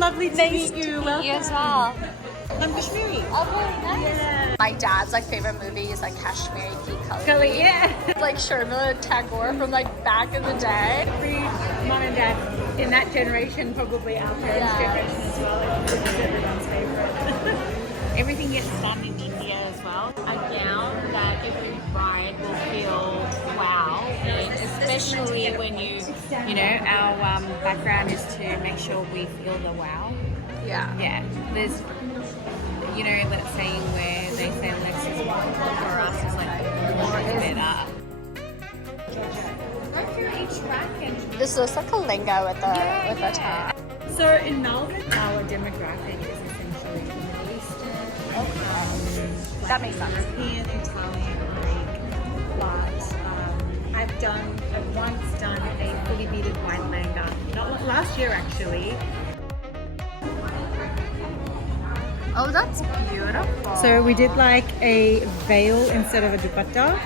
lovely to meet you. Meet you as well. I'm Kashmiri. Oh, really nice. Yeah. My dad's like favorite movie is like Kashmiri Ki Kali, yeah. like Sharmila Tagore from like back in the day. Every mom and dad in that generation, probably our parents' generation as well. It's everyone's favorite. Everything gets done in India as well. A gown that every bride will feel wow in, especially when you know, our background is to make sure we feel the wow. Yeah. Yeah, there's, you know, that saying where they say less is more, for us it's like more is better. This looks like a lingo with the top. So in Melbourne, our demographic is essentially Middle Eastern, That makes sense. European, Italian, Greek, but I've once done a fully beaded white langa, not last year actually. Oh, that's beautiful. So we did like a veil instead of a dupatta,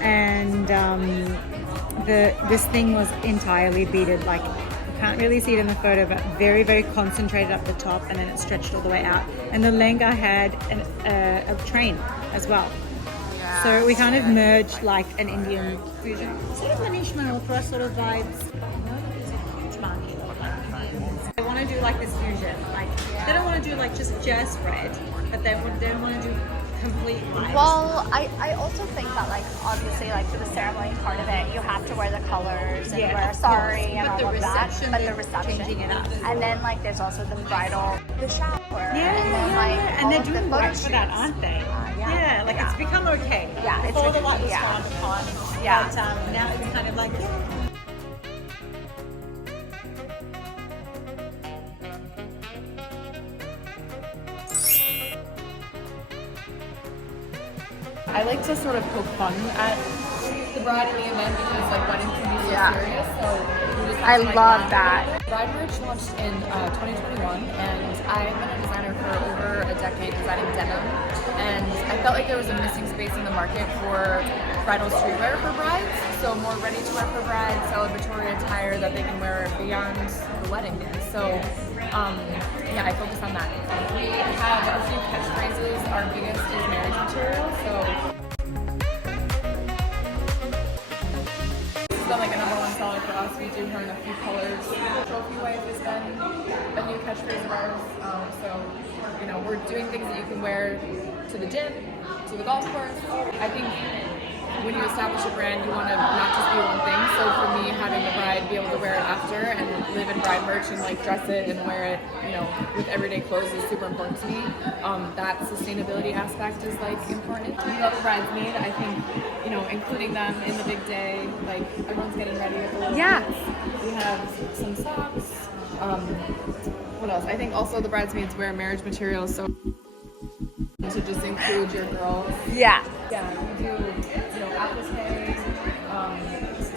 and this thing was entirely beaded. Like you can't really see it in the photo, but very, very concentrated up the top, and then it stretched all the way out. And the lehenga had a train as well. Yeah. So we kind of merged like an Indian fusion, sort of Manish Malhotra sort of vibes. They want to do like this fusion, like they don't want to do like just red, but they want to do complete white. Well, I also think that like obviously like for the ceremony part of it, you have to wear the colors and wear a sari and all of that. But the reception, changing it up. and then like there's also the bridal, the shower, and then and all they're of the doing photo white for that, shoots. aren't they? Like it's become okay. Yeah, it's before the become- white was yeah. frowned upon. Yeah. But now it's kind of like I like to sort of poke fun at the bride in the event because like weddings can be so serious. So we just I have to, love like, that. Bride merch launched in 2021, and I've been a designer for over a decade designing denim, and I felt like there was a missing space in the market for bridal streetwear for brides. So more ready to wear for brides, celebratory attire that they can wear beyond the wedding day. So yeah, I focus on that. We have a few catchphrases. Our biggest is marriage material. So this has been like a #1 seller for us. We do her in a few colors. Trophy wife has been a new catchphrase of ours. So you know, we're doing things that you can wear to the gym, to the golf course. I think when you establish a brand, you want to not just be one thing. So for me, having the bride be able to wear it after and live in bride merch and like dress it and wear it, you know, with everyday clothes is super important to me. That sustainability aspect is like important. We love a bridesmaid. I think, you know, including them in the big day, like everyone's getting ready with the little kids. We have some socks. What else? I think also the bridesmaids wear marriage materials, so to just include your girls. Yeah. Yeah, we do, you know, applique,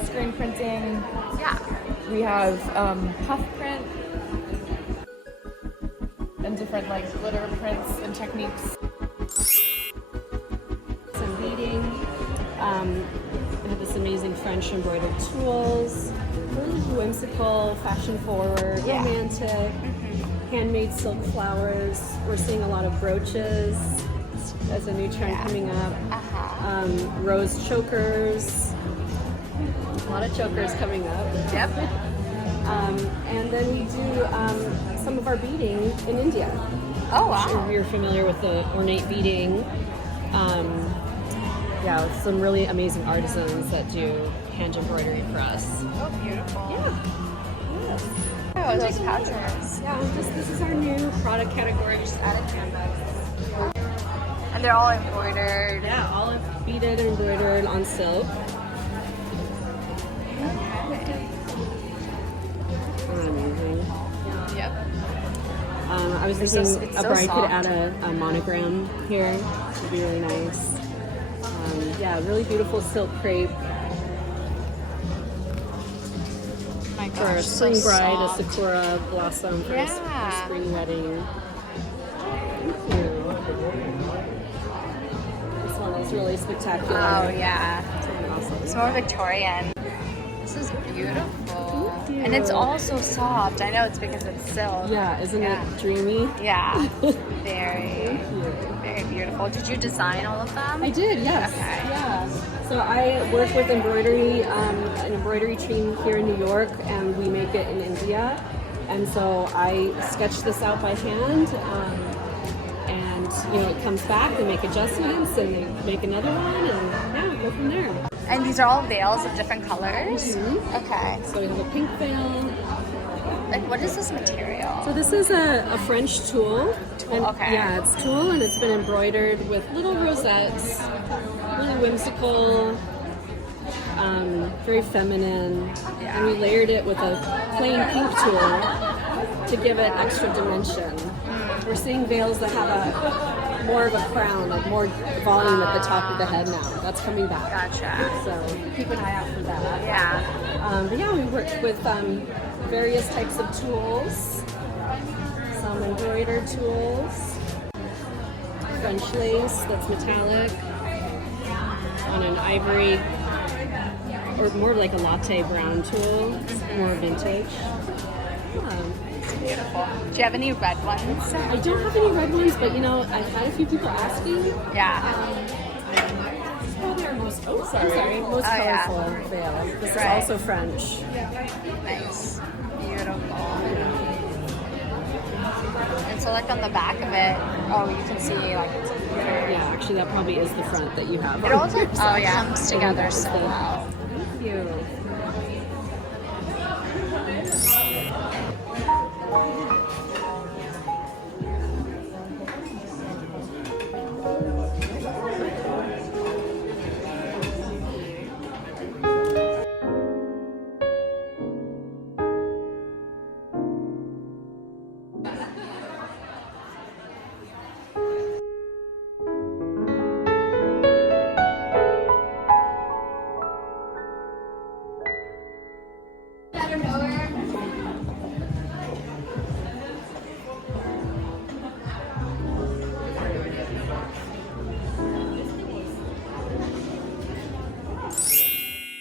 screen printing. Yeah. We have puff print and different like glitter prints and techniques. Some beading. I have this amazing French embroidered tools. Really whimsical, fashion forward, romantic. Handmade silk flowers. We're seeing a lot of brooches as a new trend coming up. Rose chokers. A lot of chokers coming up. Yep. And then we do some of our beading in India. Oh I'm sure wow. you're familiar with the ornate beading. Yeah, some really amazing artisans that do hand embroidery for us. Oh beautiful. Yes. Oh, those patterns. Yeah, this is our new product category. Just added handbags. And they're all embroidered. Yeah, all beaded and embroidered on silk. Amazing. Yep. I was It's thinking so- it's a so bride could soft. add a monogram here. It would be really nice. Yeah, really beautiful silk crepe. My For a gosh, spring so bride, soft. a sakura blossom for a spring wedding. Thank you. This one is really spectacular. Oh yeah. Awesome. It's more Victorian. This This is beautiful. Thank you. And it's all so soft. I know it's because it's silk. Yeah, isn't Yeah. it dreamy? Yeah. Very, Thank you. very beautiful. Did you design all of them? I did, yes. Okay. Yeah. So I work with Embroidery, an embroidery team here in New York, and we make it in India. And so I sketch this out by hand, and it comes back. They make adjustments, and they make another one, and yeah, go from there. And these are all veils of different colors? Mhm. Okay. So we have a pink veil. Like, what is this material? So this is a French tulle. And, okay. Yeah, it's tulle, and it's been embroidered with little rosettes. Really whimsical, very feminine. Yeah. And we layered it with a plain pink tulle to give it extra dimension. We're seeing veils that have more of a crown, like more volume at the top of the head now. That's coming back. Gotcha. So keep an eye out for that. Yeah. But yeah, we worked with various types of tools, some embroidered tools, French lace that's metallic, on an ivory, or more like a latte brown tool, more vintage. Yeah. Beautiful. Do you have any red ones? I don't have any red ones, but I've had a few people asking. Yeah. This is probably our most, most colorful veil. This is also French. Nice. Beautiful. And so like on the back of it, you can see like it's Yeah, actually that probably is the front that you have. it also comes together so Thank well. you.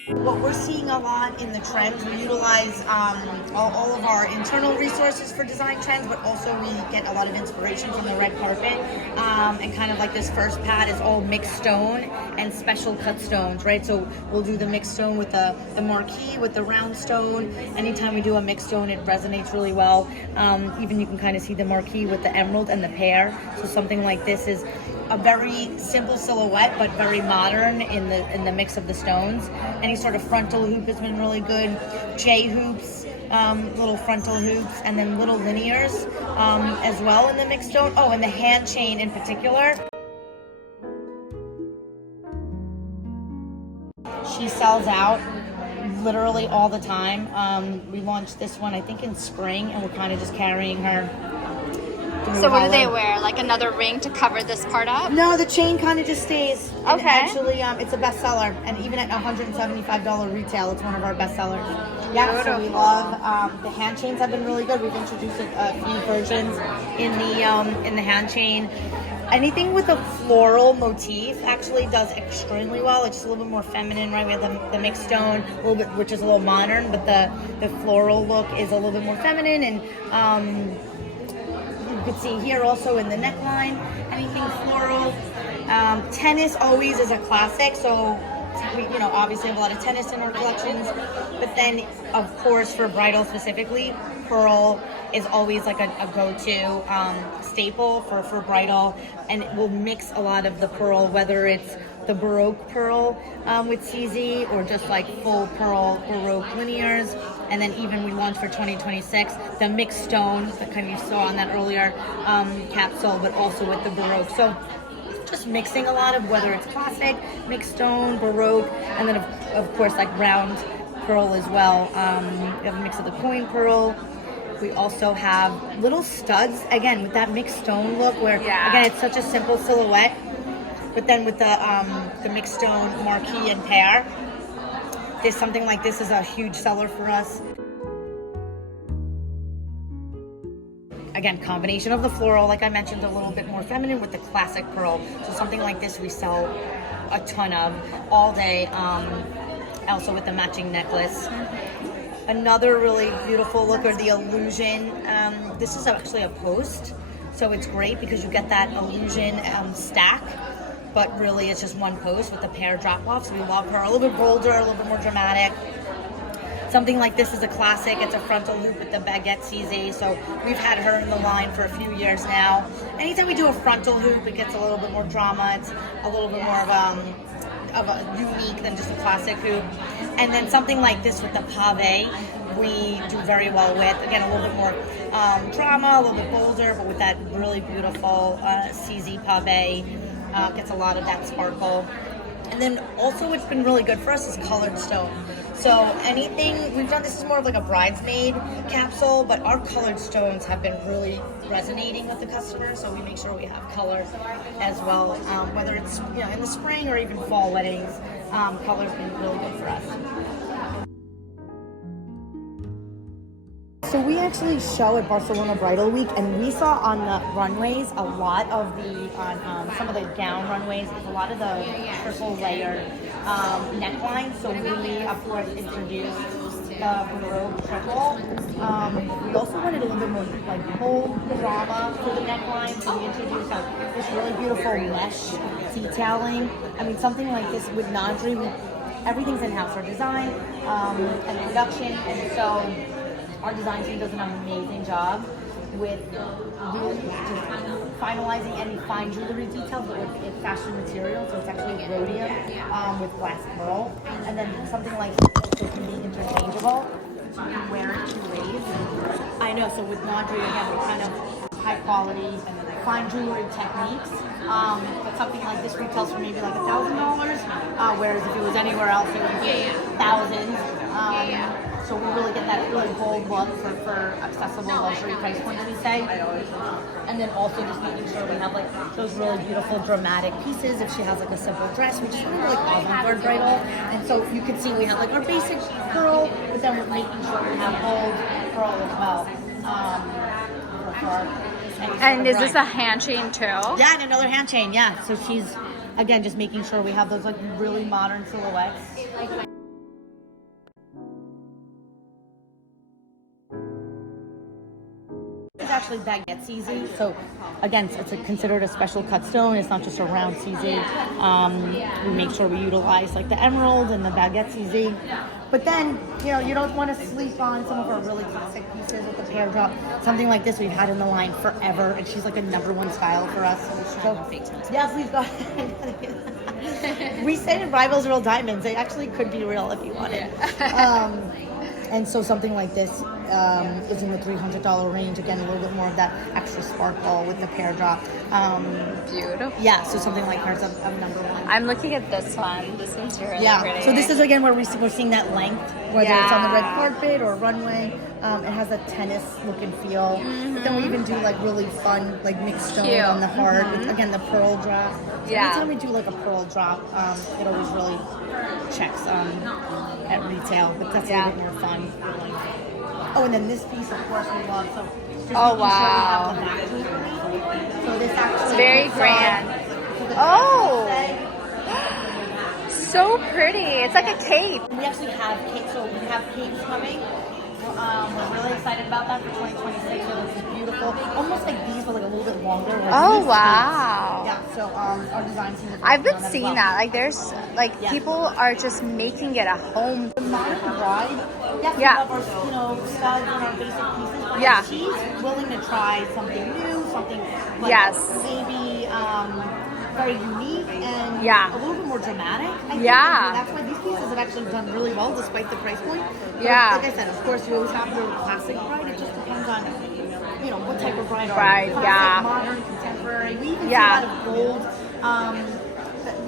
What we're seeing a lot in the trends, we utilize all of our internal resources for design trends, but also we get a lot of inspiration from the red carpet. And kind of like this first pad is all mixed stone and special cut stones, right? So we'll do the mixed stone with the marquee, with the round stone. Anytime we do a mixed stone, it resonates really well. Even you can kind of see the marquee with the emerald and the pear. So something like this is a very simple silhouette, but very modern in the mix of the stones. Any sort of frontal hoop has been really good. J hoops, little frontal hoops, and then little linears as well in the mixed stone. Oh, and the hand chain in particular. She sells out literally all the time. We launched this one, I think, in spring, and we're kind of just carrying her. So what do they wear? Like another ring to cover this part up? No, the chain kind of just stays. And Okay. actually, it's a bestseller, and even at $175 retail, it's one of our best sellers. Yeah, so we love the hand chains. Have been really good. We've introduced a few versions in the hand chain. Anything with a floral motif actually does extremely well. It's just a little bit more feminine, right? We have the mixed stone, a little bit, which is a little modern, but the floral look is a little bit more feminine, and you could see here also in the neckline, anything floral. Tennis always is a classic, so we, obviously have a lot of tennis in our collections. But then, of course, for bridal specifically, pearl is always like a go-to staple for bridal, and we'll mix a lot of the pearl, whether it's the Baroque pearl with CZ or just like full pearl Baroque linears. And then even we launched for 2026 the mixed stone that kind of you saw on that earlier capsule, but also with the Baroque. So just mixing a lot of whether it's classic, mixed stone, Baroque, and then of course like round pearl as well. We have a mix of the coin pearl. We also have little studs, again with that mixed stone look where again it's such a simple silhouette, but then with the mixed stone marquee and pear, there's something like this is a huge seller for us. Again, combination of the floral, like I mentioned, a little bit more feminine with the classic pearl. So something like this we sell a ton of all day. also with the matching necklace. Another really beautiful look are the illusion. This is actually a post, so it's great because you get that illusion stack, but really it's just one post with the pear drop-off. So we love her. A little bit bolder, a little bit more dramatic. Something like this is a classic. It's a frontal hoop with the baguette CZ. So we've had her in the line for a few years now. Anytime we do a frontal hoop, it gets a little bit more drama. It's a little bit more of a unique than just a classic hoop. And then something like this with the pave, we do very well with. Again, a little bit more drama, a little bit bolder, but with that really beautiful CZ pave, gets a lot of that sparkle. And then also what's been really good for us is colored stone. So anything, we've done, this is more of like a bridesmaid capsule, but our colored stones have been really resonating with the customer, so we make sure we have color as well, whether it's in the spring or even fall weddings. Color's been really good for us. So we actually show at Barcelona Bridal Week, and we saw on the runways a lot of some of the gown runways, a lot of the triple layered necklines. So we, of course, introduced the Bridal triple. We also wanted a little bit more like bold drama for the neckline, so we introduced this really beautiful mesh detailing. I mean, something like this with Nadri, everything's in-house, our design and production, and so our design team does an amazing job with really just finalizing any fine jewelry details, but with fashion material, so it's actually rhodium with glass pearl. And then something like this also can be interchangeable, so you can wear it 2 ways. I know, so with Nadri, again, we're kind of high quality fine jewelry techniques, but something like this retails for maybe like $1,000, whereas if it was anywhere else, it would be thousands. So we really get that really bold look for accessible luxury price points, we say. And then also just making sure we have like those really beautiful dramatic pieces. If she has like a simple dress, we just want to like avant-garde bridal. And so you can see we have like our basic pearl, but then we're making sure we have bold pearl as well. And is this a hand chain too? Yeah, and another hand chain, yeah. So she's, again, just making sure we have those like really modern silhouettes. It's actually baguette CZ, so again, it's considered a special cut stone. It's not just a round CZ. We make sure we utilize like the emerald and the baguette CZ. But then, you don't want to sleep on some of our really classic pieces with the pear drop. Something like this we've had in the line forever, and she's like a #1 style for us. So, yeah, please go ahead. We say Rivals Real Diamonds. They actually could be real if you wanted. And so something like this is in the $300 range. Again, a little bit more of that extra sparkle with the pear drop. Beautiful. Yeah, so something like hers of #1. I'm looking at this one. This one's really pretty. So this is again where we're seeing that length, whether it's on the red carpet or runway. It has a tennis look and feel. But then we even do like really fun, like mixed stone on the heart with, again, the pearl drop. So anytime we do like a pearl drop, it always really checks at retail, but that's a little bit more fun. Oh, and then this piece, of course, we love. So just making sure we have the back jewelry. So this actually it's very grand. So pretty. It's like a cape. We actually have capes, so we have capes coming. We're really excited about that for 2026. So this is beautiful. Almost like these, but like a little bit longer. Oh, wow. Yeah, so our design team is I've been seeing that. Like there's like people are just making it a home. The modern bride, yes, we love our studs and our basic pieces, but she's willing to try something new, something like maybe very unique and a little bit more dramatic. I think that's why these pieces have actually done really well despite the price point. But like I said, of course, you always have your classic bride. It just depends on what type of bride are you. Classic, modern, contemporary. We even see a lot of gold.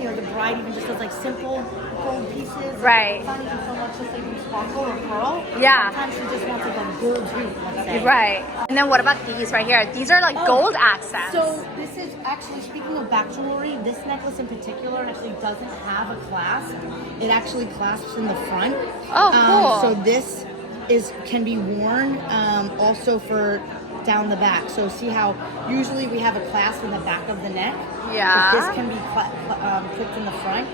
The bride even just does like simple gold pieces. Right. It's not even so much just like sparkle or pearl. Yeah. Sometimes she just wants like a gold hoop, let's say. Right. And then what about these right here? These are like gold accents. So this is actually, speaking of back jewelry, this necklace in particular actually doesn't have a clasp. It actually clasps in the front. Oh, cool. So this can be worn also for down the back. So see how usually we have a clasp in the back of the neck. Yeah. But this can be clipped in the front.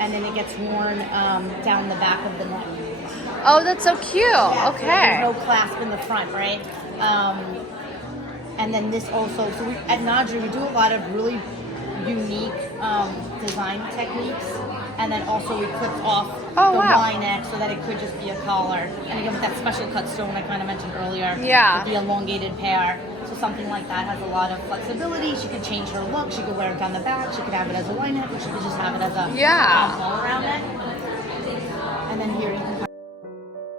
and then it gets worn down the back of the neck. Oh, that's so cute. Yeah, so Okay. there's no clasp in the front, right? And then this also, so at Nadri, we do a lot of really unique design techniques. And then also we clipped off Oh, the wow. Y neck so that it could just be a collar. And again, with that special cut stone I kind of mentioned earlier. Yeah. With the elongated pair. So something like that has a lot of flexibility. She could change her look. She could wear it down the back. She could have it as a Y neck, or she could just have it as a all around neck. And then here you can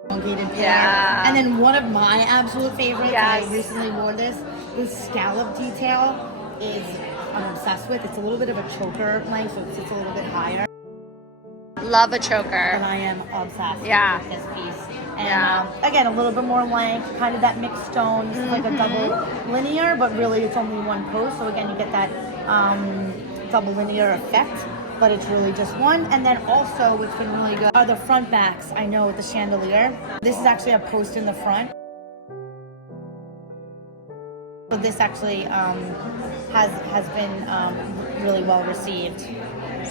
elongated pair. Yeah. And then one of my absolute favorites, Yes. I recently wore this scallop detail is I'm obsessed with. It's a little bit of a choker length, so it sits a little bit higher. Love a choker. And I am obsessed with this piece. And again, a little bit more length, kind of that mixed stone. This is like a double linear, but really it's only one post. So again, you get that double linear effect, but it's really just one. And then also what's been really good are the front backs, I know, with the chandelier. This is actually a post in the front. So this actually has been really well received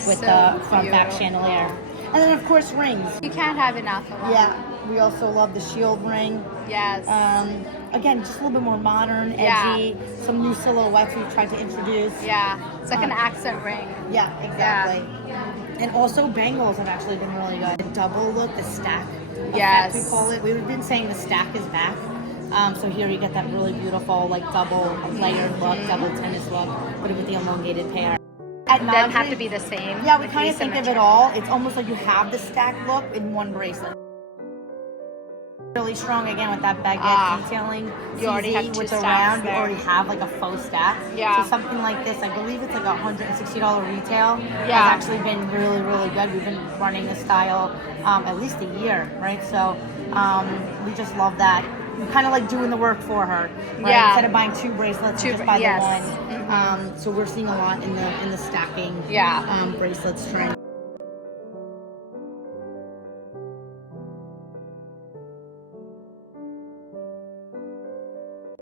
with So the front back cute. chandelier. And then of course rings. You can't have enough of them. Yeah, we also love the shield ring. Yes. Again, just a little bit more modern, Yeah. edgy. Some new silhouettes we've tried to introduce. Yeah. It's like an accent ring. Yeah, exactly. And also bangles have actually been really good. The double look, the stack. Yes. We call it. We've been saying the stack is back. So here you get that really beautiful, like double layered look, double tennis look, but with the elongated pair. At Doesn't have Nadri, to be the same. yeah, we like kind of think of it all. It's almost like you have the stack look in one bracelet. Really strong again with that baguette detailing. You already have two with the stacks round. there. You already have like a faux stack. Yeah. So something like this, I believe it's like $160 retail. Yeah. Has actually been really, really good. We've been running the style at least a year, right? So we just love that. We kind of like doing the work for her, right? Yeah. Instead of buying two bracelets, you just buy yes. the one. So we're seeing a lot in the stacking bracelets trend.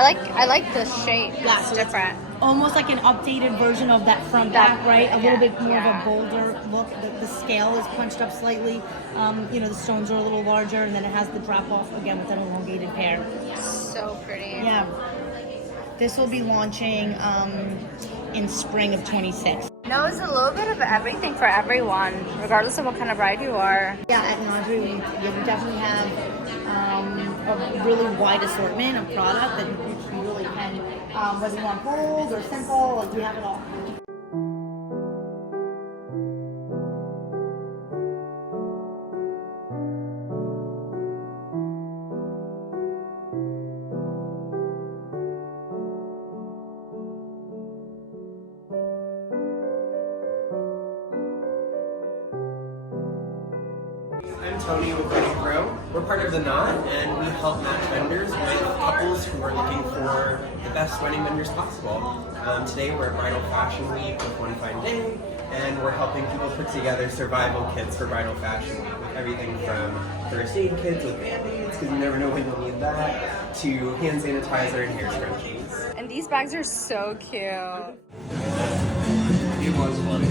I like this shape. Yeah, It's so different. Almost like an updated version of that front back, right? A little bit more yeah. of a bolder look. The scale is punched up slightly. The stones are a little larger, and then it has the drop off again with an elongated pair. So pretty. Yeah. This will be launching in spring of 26. No, it's a little bit of everything for everyone, regardless of what kind of bride you are. Yeah, at Embroidery, we definitely have a really wide assortment of product that you really can, whether you want bold or simple, like we have it all. I'm Tony with Bridal. We're part of the Knot, and we help match vendors with couples who are looking for the best wedding vendors possible. Today we're at Bridal Fashion Week with One Fine Day, and we're helping people put together survival kits for Bridal Fashion Week. Everything from first aid kits with band-aids, because you never know when you'll need that, to hand sanitizer and hair scrunchies. And these bags are so cute. It was funny.